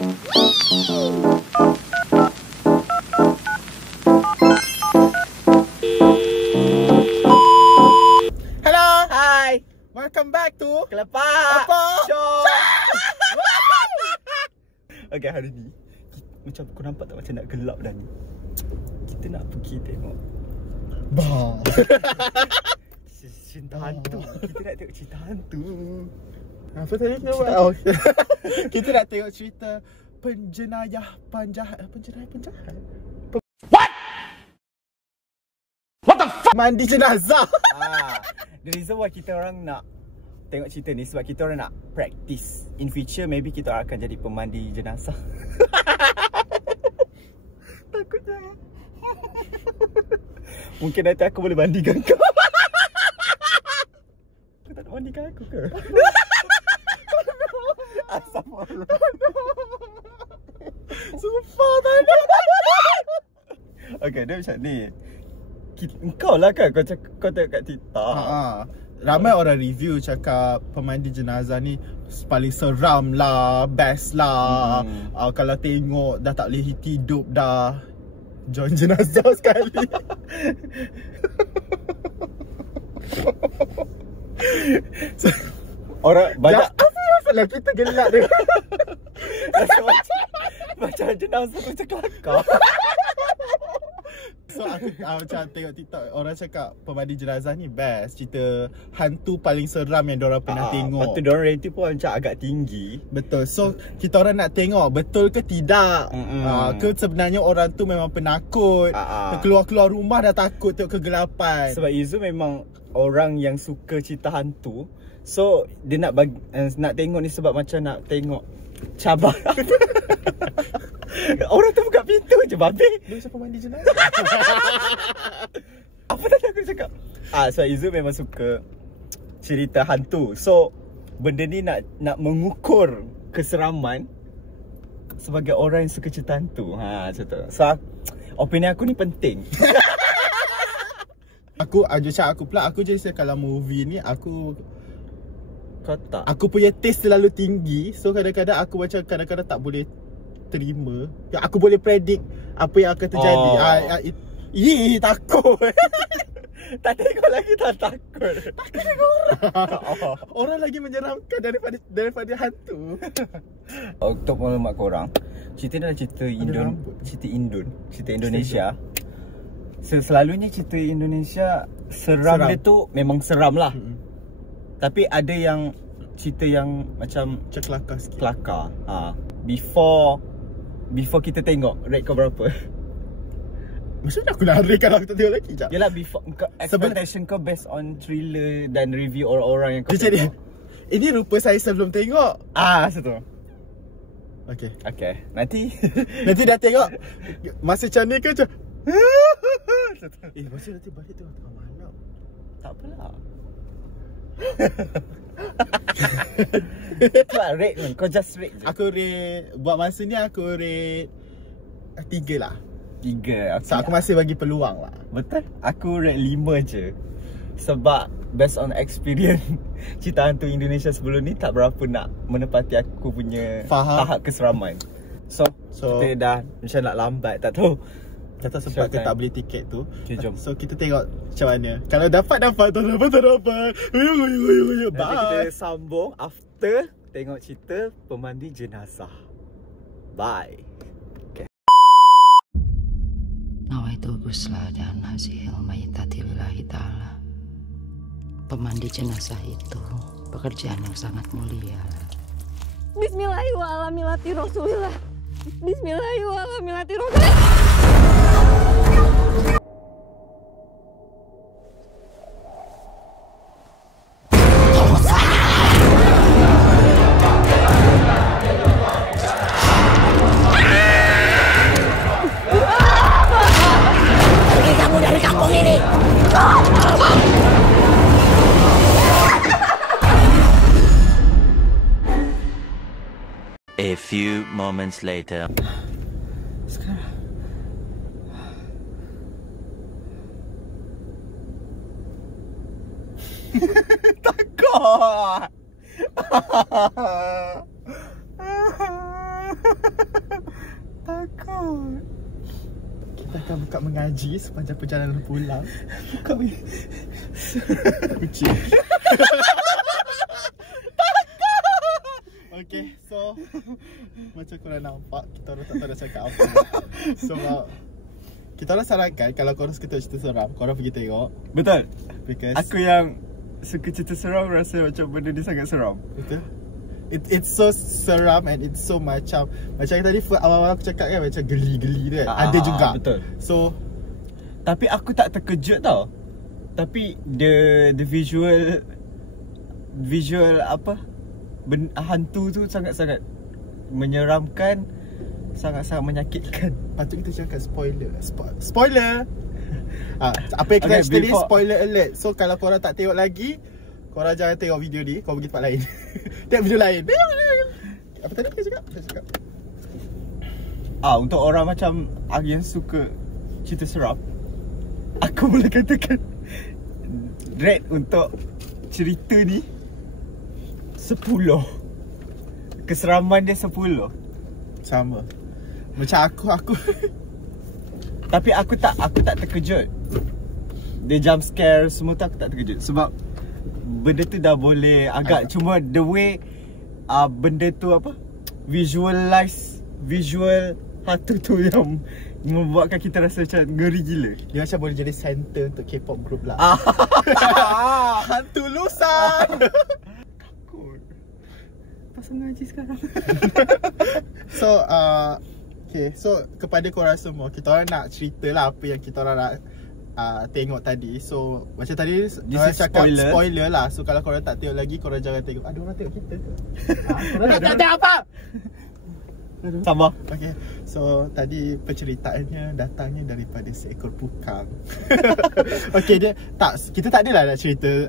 Hello, hi. Welcome back to Kelepak Show. Okay, hari ni macam kau nampak tak macam nak gelap dah ni. Kita nak pergi tengok cerita hantu. Kita nak tengok cerita hantu. Apa tadi kita buat? Oh. Kita nak tengok cerita penjenayah penjahat. What the fuck? Mandi jenazah. The reason why kita orang nak tengok cerita ni sebab kita orang nak practice. In future maybe kita orang akan jadi pemandi jenazah. Takutnya. Mungkin nanti aku boleh mandikan kau. Kau tak nak mandikan aku ke? Astagfirullah. Sumpah tadi. Okay, dia macam ni. Engkau lah kan kau tengok kat TikTok. Ramai orang review cakap pemandi jenazah ni paling seram lah, best lah. Kalau tengok dah tak boleh hidup dah, join jenazah sekali. Orang banyak apa masalah kita gelak dia. Macam jenazah macam kelakar. So aku macam tengok TikTok, orang cakap pemandi jenazah ni best. Cerita hantu paling seram yang diorang pernah tengok. Lepas tu diorang rating pun macam agak tinggi. Betul. So kita orang nak tengok betul ke tidak. Ke sebenarnya orang tu memang penakut. Keluar-keluar rumah dah takut tengok kegelapan. Sebab Izu memang orang yang suka cerita hantu. So dia nak nak tengok ni sebab macam nak tengok cabar. Orang tu buka pintu je, babe. Dia macam pemandi jenazah. Apa tadi aku cakap? Sebab Izu memang suka cerita hantu. So benda ni nak mengukur keseraman sebagai orang yang suka cerita hantu. Macam tu. So opini aku ni penting. Aku pula aku je kalau movie ni aku tak. Aku punya taste terlalu tinggi. So kadang-kadang aku macam kadang-kadang tak boleh terima. Aku boleh predict apa yang akan terjadi. Takut. Tak tengok lagi tak takut. Tak tengok orang. Orang lagi menyeramkan daripada hantu. Untuk maklumat korang, cerita ni adalah cerita Indonesia. Selalunya cerita Indonesia seram dia tu memang seram lah. Tapi ada yang cerita yang macam kelakar sikit. Kelakar. Before kita tengok, rate kau berapa? Macam mana aku nak rate kalau aku tak tengok lagi? Yelah, before expectation kau based on thriller dan review orang-orang yang kau tengok. Ini rupa saya sebelum tengok. Macam tu. Okay. Nanti dah tengok masa macam ni ke macam masa nanti balik tengok tengah malam. Tak apalah. Itulah rate man. Kau just rate je. Aku rate, buat masa ni aku rate 3 lah. 3. Okay. So aku masih bagi peluang lah. Betul. Aku rate 5 je. Sebab based on experience cerita hantu Indonesia sebelum ni tak berapa nak menepati aku punya tahap keseraman. So kita dah macam nak lambat, tak tahu. Tak tahu sebab kita tak beli tiket tu. Okay, jom. So kita tengok macam mana. Kalau dapat. Tak dapat. Nanti kita sambung after tengok cerita pemandi jenazah. Bye. Nawaitu ghusla dan hazil mayitati lillahi ta'ala. Pemandi jenazah itu pekerjaan yang sangat mulia. Bismillahirrahmanirrahim. Bismillahirrahmanirrahim. Pergi kamu dari kampung ini. A few moments later. Takut. akan buka mengaji sepanjang perjalanan pulang. Buka kucing. Okay, so macam korang nampak, kita orang tak tahu nak cakap apa. Sebab kita orang sarankan kalau korang suka tengok cerita seram, korang pergi tengok. Betul. Because Aku yang suka cerita seram rasa macam benda ni sangat seram. betul. It's so seram and it's so macam tadi awal-awal aku cakap kan macam geli-geli tu kan. Ada juga. Betul. So Tapi aku tak terkejut tau. Tapi the visual apa? Hantu tu sangat-sangat menyeramkan, sangat-sangat menyakitkan. patut kita cakap spoiler. Spoiler. Apa yang kita cerita ni spoiler alert. So kalau korang tak tengok lagi, korang jangan tengok video ni, korang pergi tempat lain. Tengok video lain. Apa tadi kita cakap? Untuk orang macam yang suka cerita seram, aku boleh katakan rate untuk cerita ni 10. Keseraman dia 10. Sama. Macam aku Tapi aku tak terkejut. Dia jump scare semua tu aku tak terkejut. Sebab benda tu dah boleh agak cuma the way benda tu apa? Visual hantu tu yang membuatkan kita rasa macam ngeri gila. dia macam boleh jadi center untuk K-pop group lah. Hantu lusa. Takut. Pasal ngaji sekarang. So okay, so kepada korang semua, kita orang nak cerita lah apa yang kita orang nak tengok tadi. So macam tadi korang cakap spoiler lah. So kalau korang tak tengok lagi, korang jangan tengok. Ada orang tengok kita ke? Korang tak tengok apa? Sama. Okay, so tadi penceritaannya datangnya daripada seekor pukang. Okay, kita tak adalah nak cerita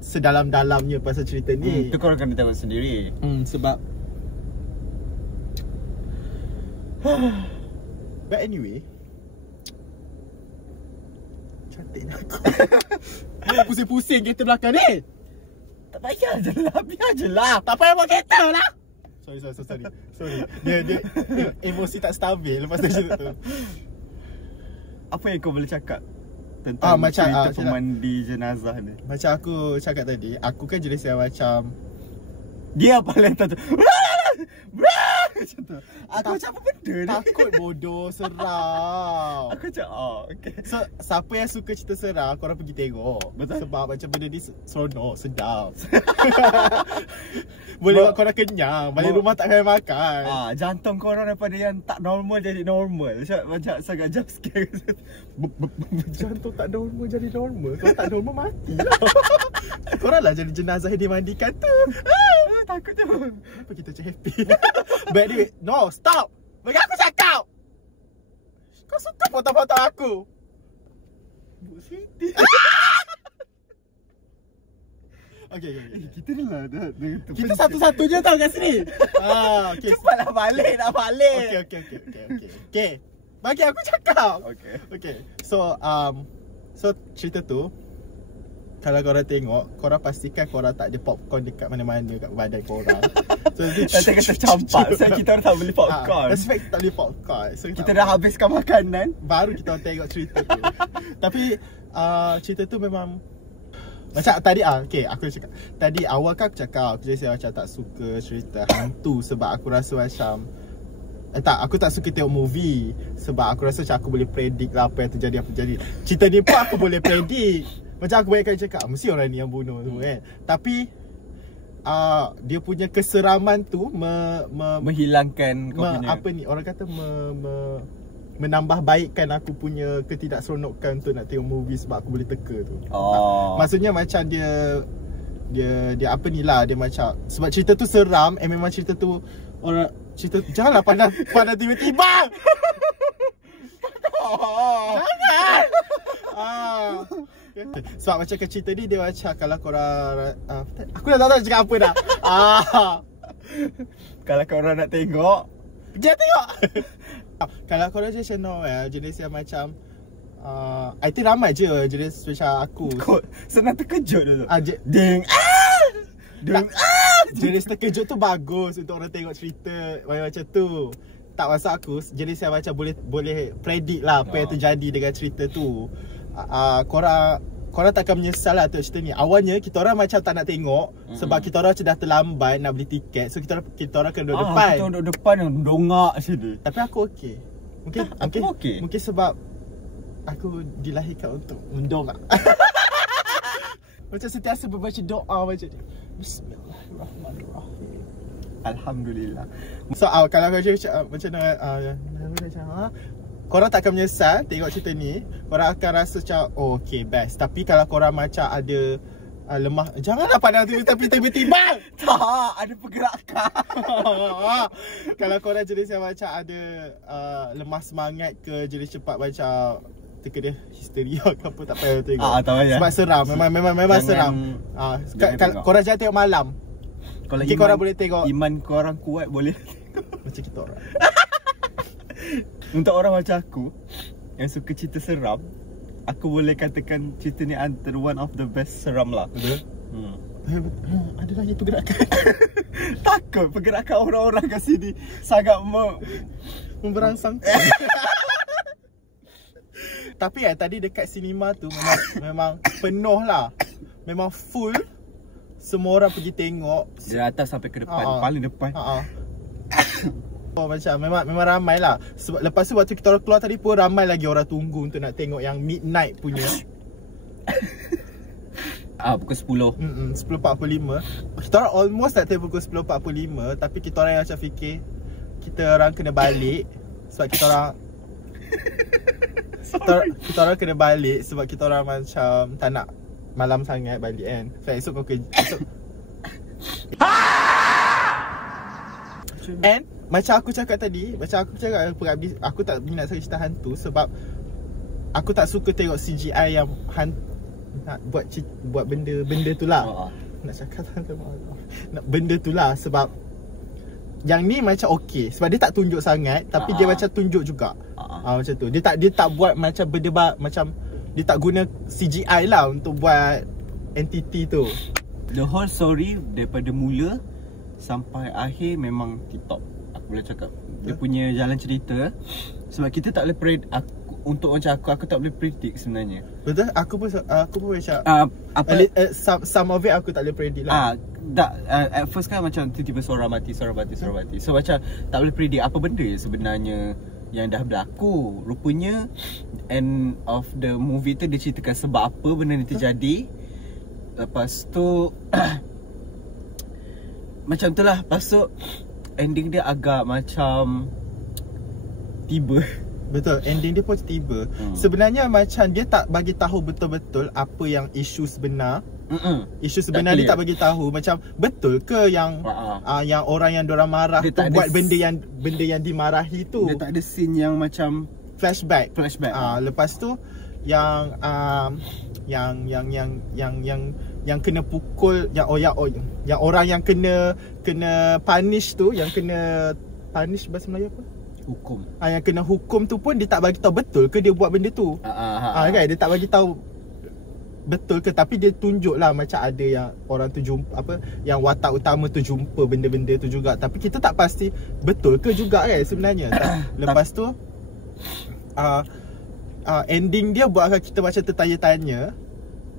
sedalam-dalamnya pasal cerita ni. Tu korang kena tengok sendiri. Sebab but anyway, cantiknya aku. Pusing-pusing kereta belakang ni. Tak payah je lah, biar je lah. Tak payah bawa kereta lah. Sorry. Dia emosi tak stabil lepas cerita tu. Apa yang kau boleh cakap tentang macam cerita pemandi jenazah ni? Macam aku cakap tadi, aku kan jenis yang macam dia paling tak tu. Macam tu. Aku macam apa benda ni? takut bodoh, seram. Aku macam okay. So siapa yang suka cerita seram, korang pergi tengok. Betul. Sebab macam benda ni seronok, sedap. Boleh buat korang kenyang, balik rumah tak payah makan. Jantung korang daripada yang tak normal jadi normal. Macam sangat jump scare. Jantung tak normal jadi normal. Kalau tak normal mati lah. Korang lah jadi jenazah yang dimandikan tu. Takut tu. Kenapa kita macam happy? But anyway, no, stop. Bagi aku cakap. Kau suka foto-foto aku. Okay. Kita ni lah Kita satu-satu je tau kat sini. Okay. Cepatlah balik, nak balik. Okay. Bagi aku cakap. Okay. So cerita tu, kalau korang tengok, korang pastikan korang tak ada popcorn dekat mana-mana kat badan korang. So nanti kata campak. Sebab kita orang tak beli popcorn. Respect tak beli popcorn. So Kita dah habiskan makanan, baru kita orang tengok cerita tu. Tapi cerita tu memang macam tadi okay, aku cakap tadi awal kan aku cakap aku jadi macam tak suka cerita hantu sebab aku rasa macam aku tak suka tengok movie sebab aku rasa macam aku boleh predict lah apa yang terjadi. Cerita ni pun aku boleh predict. Macam aku banyak kali cakap mesti orang ni yang bunuh semua kan. Tapi dia punya keseraman tu menghilangkan kau punya apa ni orang kata menambah baikkan aku punya ketidakseronokan untuk nak tengok movie sebab aku boleh teka tu. Maksudnya macam dia apa ni lah, dia macam sebab cerita tu seram memang cerita tu orang cerita janganlah pandang tiba-tiba. Jangan. Sebab macam ke cerita ni dia macam kalau korang aku dah tak tahu cakap apa dah. Kalau korang nak tengok, dia tengok. Kalau korang je channel jenis yang macam I think ramai je jenis macam aku. Senang terkejut tu. Ding. Jenis terkejut tu bagus untuk orang tengok cerita macam tu. Tak masuk aku. Jadi saya macam boleh predict lah apa yang terjadi dengan cerita tu. Korang takkan menyesal lah tengok cerita ni. Awalnya kita orang macam tak nak tengok sebab kita orang macam dah terlambat nak beli tiket. So kita orang kena duduk depan. Kita duduk depan yang dongak sini. Tapi aku okey. Mungkin sebab aku dilahirkan untuk mendongak. Macam sentiasa membaca doa macam ni. Bismillahirrahmanirrahim. Alhamdulillah. So kalau kau macam mana korang tak akan menyesal tengok cerita ni. Korang akan rasa macam okay best. Tapi kalau korang macam ada lemah, janganlah pandang tapi tiba-tiba Tak, ada pergerakan. Kalau korang jenis yang macam ada lemah semangat ke, jenis cepat macam terkena histeria ke apa, tak payah tengok. Tak payah. Sebab seram, memang seram. Korang jangan tengok malam. Kalau mungkin korang boleh tengok. Iman korang kuat boleh macam kita orang. Untuk orang macam aku yang suka cerita seram, aku boleh katakan cerita ni antara one of the best seram lah. Betul? Ada lagi pergerakan. Takut pergerakan orang-orang kat sini sangat memberangsang. Tapi tadi dekat sinema tu memang penuh lah. Memang full. Semua orang pergi tengok. Dari atas sampai ke depan, paling depan. Macam memang ramai lah. Sebab lepas tu waktu kita orang keluar tadi pun ramai lagi orang tunggu untuk nak tengok yang midnight punya. Pukul 10. 10.45. Kita orang almost nak tengok pukul 10.45. Tapi kita orang yang macam fikir kita orang kena balik. Sebab kita orang kita orang kena balik sebab kita orang macam tak nak malam sangat balik kan. So esok kau kerja and macam aku cakap tadi, aku tak minat sangat cerita hantu sebab aku tak suka tengok CGI yang nak buat benda tu lah. Nak cakap benda tu lah sebab yang ni macam okey sebab dia tak tunjuk sangat tapi dia macam tunjuk juga. Macam tu. Dia tak buat macam benda macam dia tak guna CGI lah untuk buat entity tu. The whole story daripada mula sampai akhir memang tip-top. Aku boleh cakap dia punya jalan cerita. Sebab kita tak boleh untuk macam aku tak boleh predict sebenarnya. Betul? Aku pun macam some of it aku tak boleh predict lah. At first kan macam tiba-tiba seorang mati. So macam tak boleh predict apa benda sebenarnya yang dah berlaku. Rupanya end of the movie tu dia ceritakan sebab apa benda ni terjadi. Lepas tu macam tu lah. Lepas tu ending dia agak macam tiba. Betul, ending dia pun tiba. Sebenarnya macam dia tak bagi tahu betul-betul apa yang isu sebenar. Isu sebenar dia tak bagi tahu. Macam betul ke yang yang orang yang diorang marah tu buat benda yang dimarahi tu. Dia tak ada scene yang macam flashback. Lepas tu yang kena pukul, yang orang yang kena punish tu, yang kena punish bahasa Melayu apa? Hukum. Yang kena hukum tu pun dia tak bagi tahu betul ke dia buat benda tu. Kan dia tak bagi tahu betul ke, tapi dia tunjuk lah macam ada yang orang tu jumpa yang watak utama tu jumpa benda-benda tu juga. Tapi kita tak pasti betul ke juga kan sebenarnya. Lepas tu ending dia buatkan kita macam tertanya-tanya,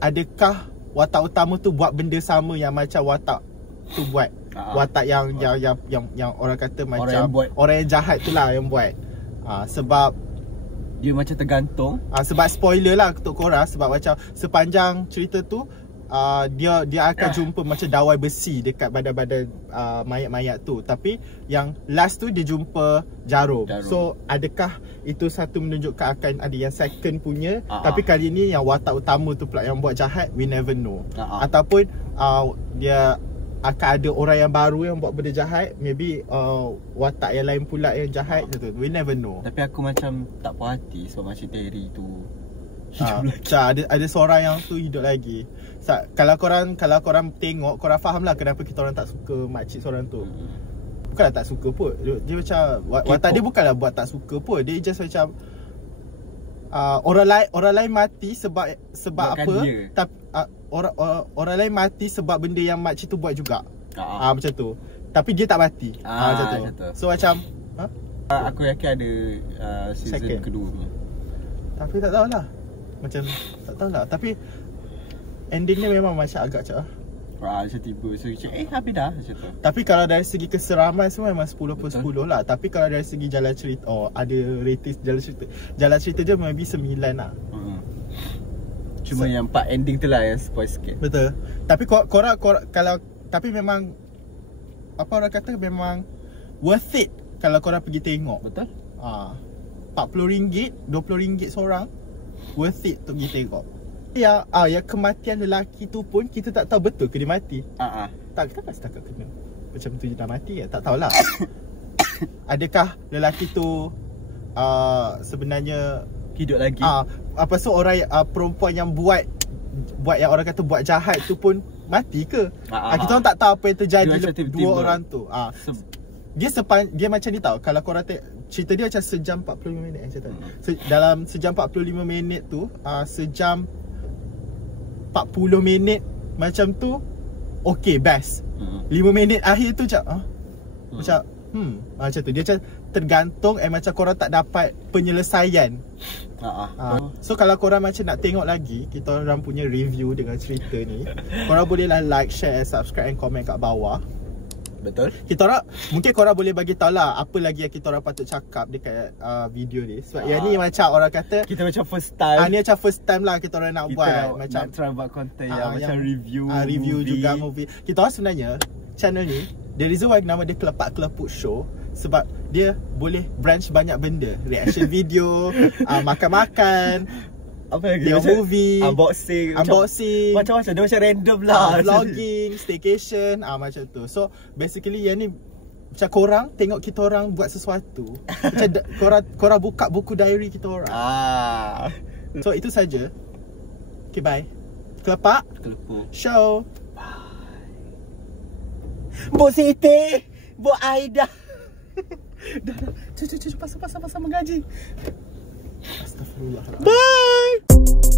adakah watak utama tu buat benda sama yang macam watak tu buat. Watak yang orang kata macam orang yang jahat tu lah yang buat. Sebab dia macam tergantung. Sebab spoiler lah untuk korang. Sebab macam sepanjang cerita tu dia akan jumpa macam dawai besi dekat badan-badan mayat-mayat tu. Tapi yang last tu dia jumpa jarum. So adakah itu satu menunjukkan akan ada yang second punya. Tapi kali ni yang watak utama tu pula yang buat jahat, we never know. Ataupun dia akan ada orang yang baru yang buat benda jahat. Maybe watak yang lain pula yang jahat gitu. We never know. Tapi aku macam tak puas hati sebab macam Terry tu ada seorang yang tu hidup lagi. Kalau korang tengok, korang faham lah kenapa kita orang tak suka makcik seorang tu. Bukanlah tak suka pun. Dia macam watak dia bukanlah buat tak suka pun. Dia just macam orang lain mati sebab apa? Tapi orang lain mati sebab benda yang makcik tu buat juga. Macam tu. Tapi dia tak mati. Macam tu. So macam Aku yakin ada season Second. kedua. Tapi tak tahulah. Macam tak tahulah. Tapi endingnya memang macam agak macam Macam tiba. So habis dah macam tu. Tapi kalau dari segi keseraman semua memang 10/10 lah. Tapi kalau dari segi jalan cerita, ada rating jalan cerita. Jalan cerita je maybe 9 lah. Cuma yang part ending tu lah yang spoil sikit. Betul. Tapi korang kalau tapi memang apa orang kata memang worth it kalau korang pergi tengok. Betul? RM40, RM20 seorang worth it untuk pergi tengok. Yang kematian lelaki tu pun kita tak tahu betul ke dia mati. Tak, kita tak setakat kena macam tu je dah mati kan? Tak tahulah. Adakah lelaki tu sebenarnya Hidup lagi. apa so orang perempuan yang buat yang orang kata buat jahat tu pun mati ke? Kita orang tak tahu apa yang terjadi dua orang tu. Dia macam ni tau. Kalau korang cerita dia macam sejam 45 minit macam tu. Dalam sejam 45 minit tu, sejam 40 minit macam tu okay, best. 5 minit akhir tu macam macam tu. Dia macam tergantung macam korang tak dapat penyelesaian. So kalau korang macam nak tengok lagi kita orang punya review dengan cerita ni, korang bolehlah like, share, subscribe and komen kat bawah. Betul. Kita orang mungkin korang boleh bagi tahu lah apa lagi yang kita orang patut cakap dekat video ni. Sebab yang ni macam orang kata kita macam first time. Ni macam first time lah kita orang nak buat macam nak try buat content yang macam review movie. Juga movie. Kita orang sebenarnya channel ni, the reason why nama dia Kelepak-Keleput Show sebab dia boleh branch banyak benda. Reaction video, makan-makan, apa lagi? tengok movie, unboxing, macam-macam. Dia macam random lah. Vlogging, staycation, macam tu. So basically yang ni macam korang tengok kita orang buat sesuatu. Macam korang buka buku diary kita orang. So itu saja. Okay, bye. Kelepuk Show. Bok Siti, Bok Aida. Dah. Pasal mengaji. Astagfirullah. Bye.